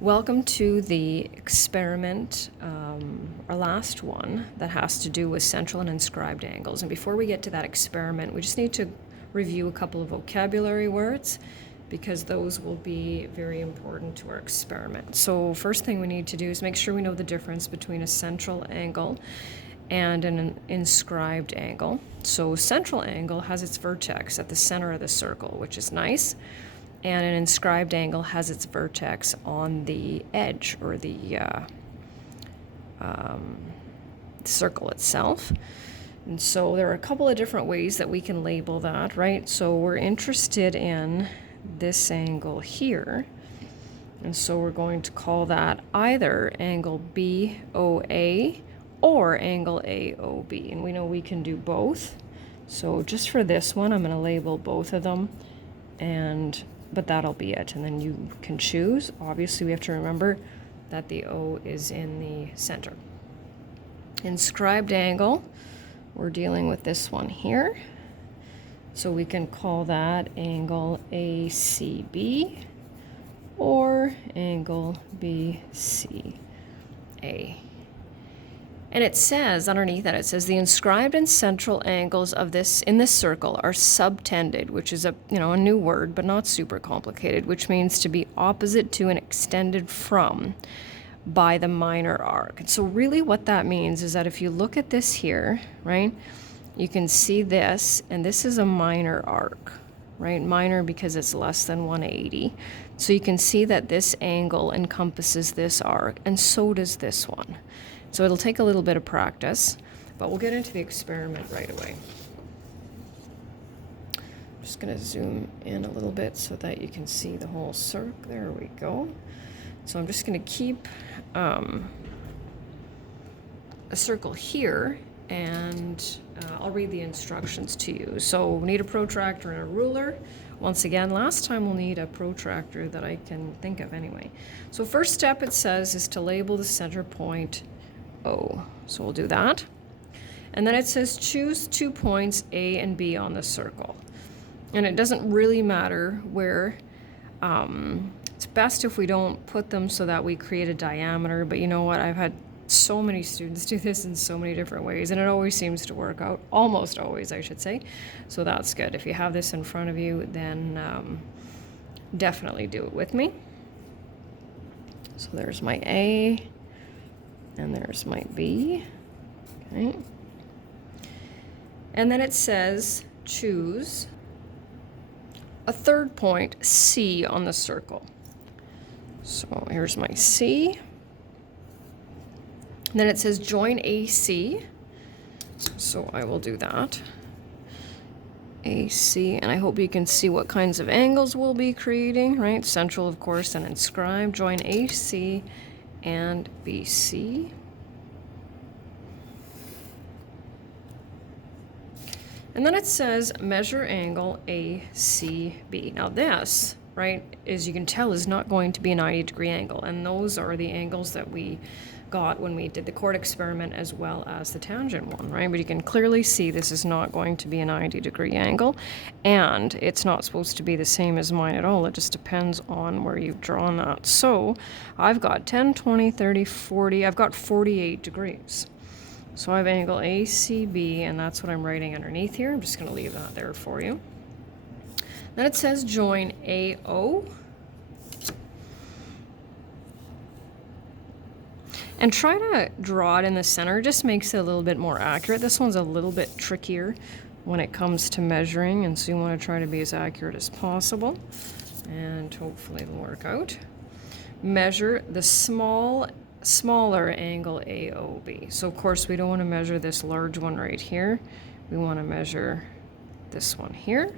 Welcome to the experiment, our last one, that has to do with central and inscribed angles. And before we get to that experiment, we just need to review a couple of vocabulary words because those will be very important to our experiment. So first thing we need to do is make sure we know the difference between a central angle and an inscribed angle. So central angle has its vertex at the center of the circle, which is nice. And an inscribed angle has its vertex on the edge or the circle itself. And so there are a couple of different ways that we can label that, right? So we're interested in this angle here. And so we're going to call that either angle BOA or angle AOB. And we know we can do both. So just for this one, I'm going to label both of them, but that'll be it. And then you can choose. Obviously, we have to remember that the O is in the center. Inscribed angle, we're dealing with this one here. So we can call that angle ACB or angle BCA. And it says underneath that, it says the inscribed and central angles of this in this circle are subtended, which is a new word, but not super complicated, which means to be opposite to and extended from by the minor arc. And so really what that means is that if you look at this here, right, you can see this, and this is a minor arc, right? Minor because it's less than 180. So you can see that this angle encompasses this arc, and so does this one. So it'll take a little bit of practice, but we'll get into the experiment right away. I'm just going to zoom in a little bit so that you can see the whole circle. There we go. So I'm just going to keep a circle here, and I'll read the instructions to you. So we need a protractor and a ruler. Once again, last time we'll need a protractor that I can think of anyway. So first step, it says, is to label the center point O. So we'll do that. And then it says choose 2 points A and B on the circle. And it doesn't really matter where. It's best if we don't put them so that we create a diameter, but you know what? I've had so many students do this in so many different ways, and it always seems to work out. Almost always, I should say. So that's good. If you have this in front of you, then definitely do it with me. So there's my A. And there's my B, okay? And then it says choose a third point, C, on the circle. So here's my C. And then it says join AC. So I will do that. AC, and I hope you can see what kinds of angles we'll be creating, right? Central, of course, and inscribed. Join AC and BC. And then it says measure angle ACB. Now this, right, as you can tell, is not going to be a 90-degree angle. And those are the angles that we got when we did the chord experiment as well as the tangent one, right? But you can clearly see this is not going to be a 90-degree angle. And it's not supposed to be the same as mine at all. It just depends on where you've drawn that. So I've got 10, 20, 30, 40. I've got 48 degrees. So I have angle ACB, and that's what I'm writing underneath here. I'm just going to leave that there for you. Then it says join AO. And try to draw it in the center. It just makes it a little bit more accurate. This one's a little bit trickier when it comes to measuring, and so you want to try to be as accurate as possible. And hopefully it'll work out. Measure the smaller angle AOB. So of course we don't want to measure this large one right here. We want to measure this one here.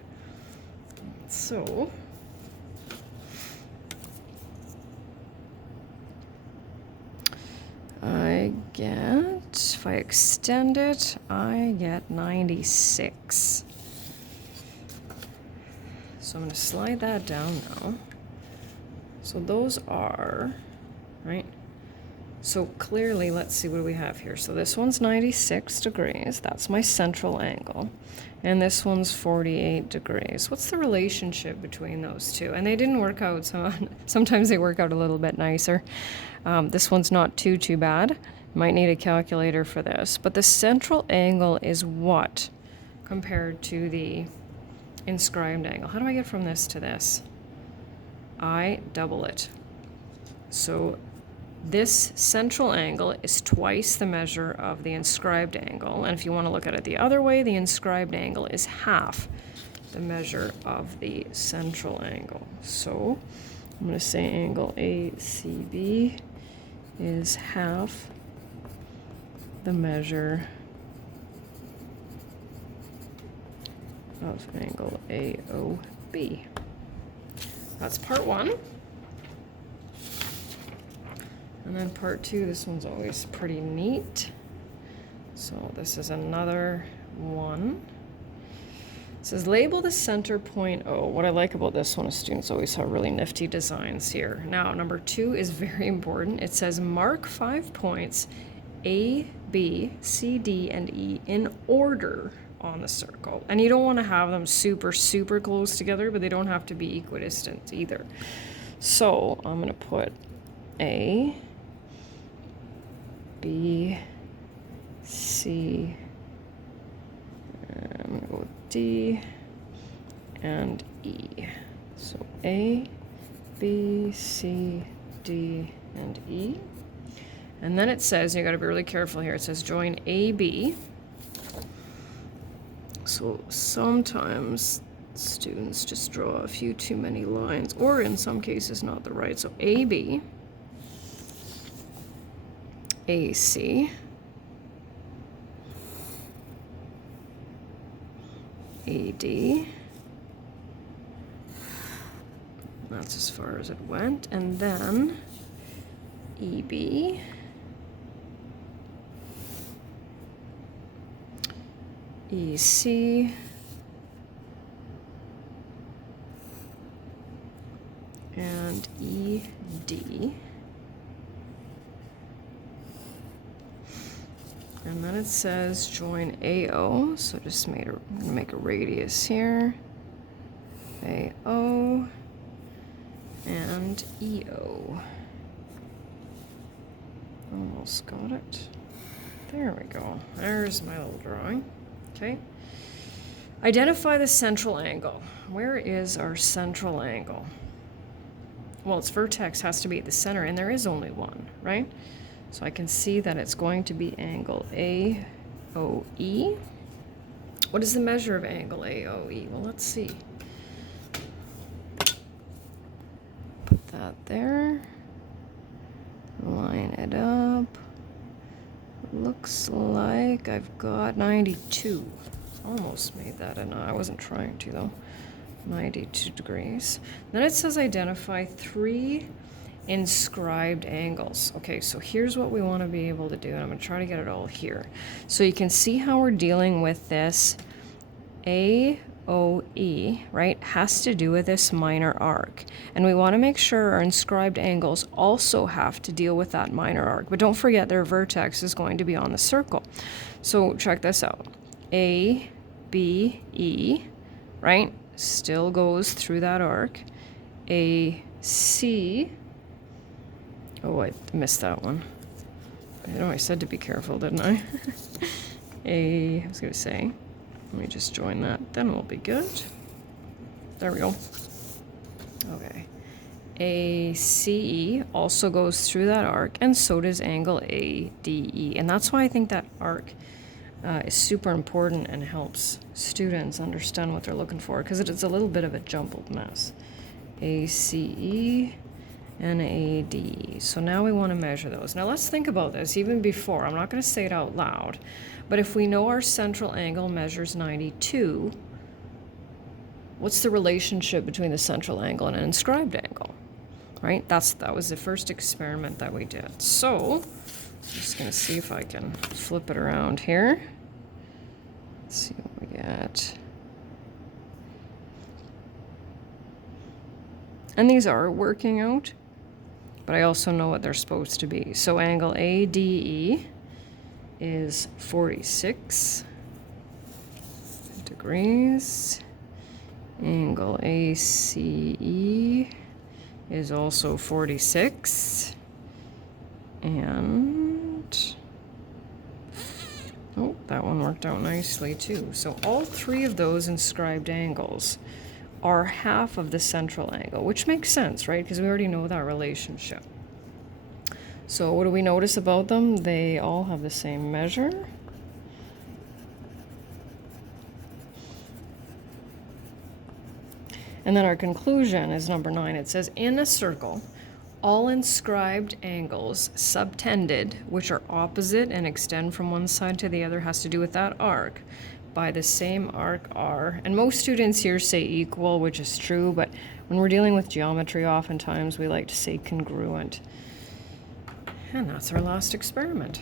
So I get, if I extend it, I get 96. So I'm going to slide that down now. So those are, right, So clearly, let's see, what do we have here? So this one's 96 degrees. That's my central angle. And this one's 48 degrees. What's the relationship between those two? And they didn't work out, so sometimes they work out a little bit nicer. This one's not too bad. Might need a calculator for this. But the central angle is what compared to the inscribed angle? How do I get from this to this? I double it. So this central angle is twice the measure of the inscribed angle. And if you want to look at it the other way, the inscribed angle is half the measure of the central angle. So I'm going to say angle ACB is half the measure of angle AOB. That's part one. And then part two, this one's always pretty neat. So this is another one. It says label the center point O. What I like about this one is students always have really nifty designs here. Now, number two is very important. It says mark 5 points A, B, C, D, and E in order on the circle. And you don't want to have them super close together, but they don't have to be equidistant either. So I'm going to put A, B, C, I'm going to go with D, and E. So A, B, C, D, and E. And then it says, you got to be really careful here, it says join AB. So sometimes students just draw a few too many lines, or in some cases not the right. So AB, AC, AD, that's as far as it went, and then EB, EC, and ED. And then it says join AO, so just I'm gonna make a radius here. AO and EO. Almost got it. There we go. There's my little drawing. Okay. Identify the central angle. Where is our central angle? Well, its vertex has to be at the center, and there is only one, right? So I can see that it's going to be angle AOE. What is the measure of angle AOE? Well, let's see. Put that there. Line it up. Looks like I've got 92. Almost made that, and I wasn't trying to though. 92 degrees. Then it says identify 3 inscribed angles. Okay, so here's what we want to be able to do, and I'm going to try to get it all here. So you can see how we're dealing with this AOE, right, has to do with this minor arc. And we want to make sure our inscribed angles also have to deal with that minor arc. But don't forget their vertex is going to be on the circle. So check this out. ABE, right, still goes through that arc. AC, oh, I missed that one. I know I said to be careful, didn't I? I was going to say, let me just join that, then we'll be good. There we go. Okay. ACE also goes through that arc, and so does angle ADE. And that's why I think that arc is super important and helps students understand what they're looking for, because it is a little bit of a jumbled mess. ACE and AD. So now we want to measure those. Now let's think about this even before. I'm not going to say it out loud, but if we know our central angle measures 92, what's the relationship between the central angle and an inscribed angle? Right? That was the first experiment that we did. So I'm just going to see if I can flip it around here. Let's see what we get. And these are working out, but I also know what they're supposed to be. So angle ADE is 46 degrees. Angle ACE is also 46. And oh, that one worked out nicely too. So all three of those inscribed angles are half of the central angle, which makes sense, right? Because we already know that relationship. So what do we notice about them? They all have the same measure. And then our conclusion is number 9. It says, in a circle, all inscribed angles subtended, which are opposite and extend from one side to the other, has to do with that arc, by the same arc R. And most students here say equal, which is true, but when we're dealing with geometry, oftentimes we like to say congruent. And that's our last experiment.